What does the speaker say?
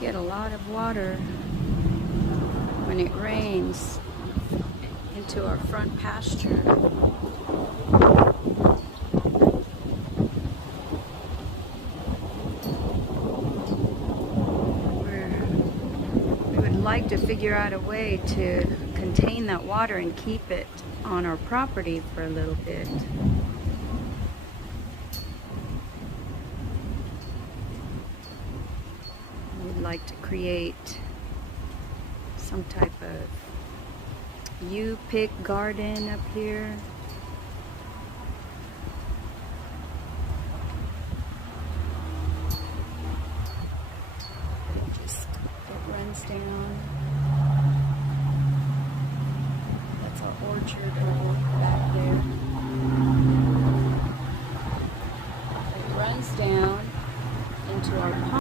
get a lot of water when it rains into our front pasture. We would like to figure out a way to contain that water and keep it on our property for a little bit. We'd like to create some type of U-pick garden up here. It runs down. That's our orchard.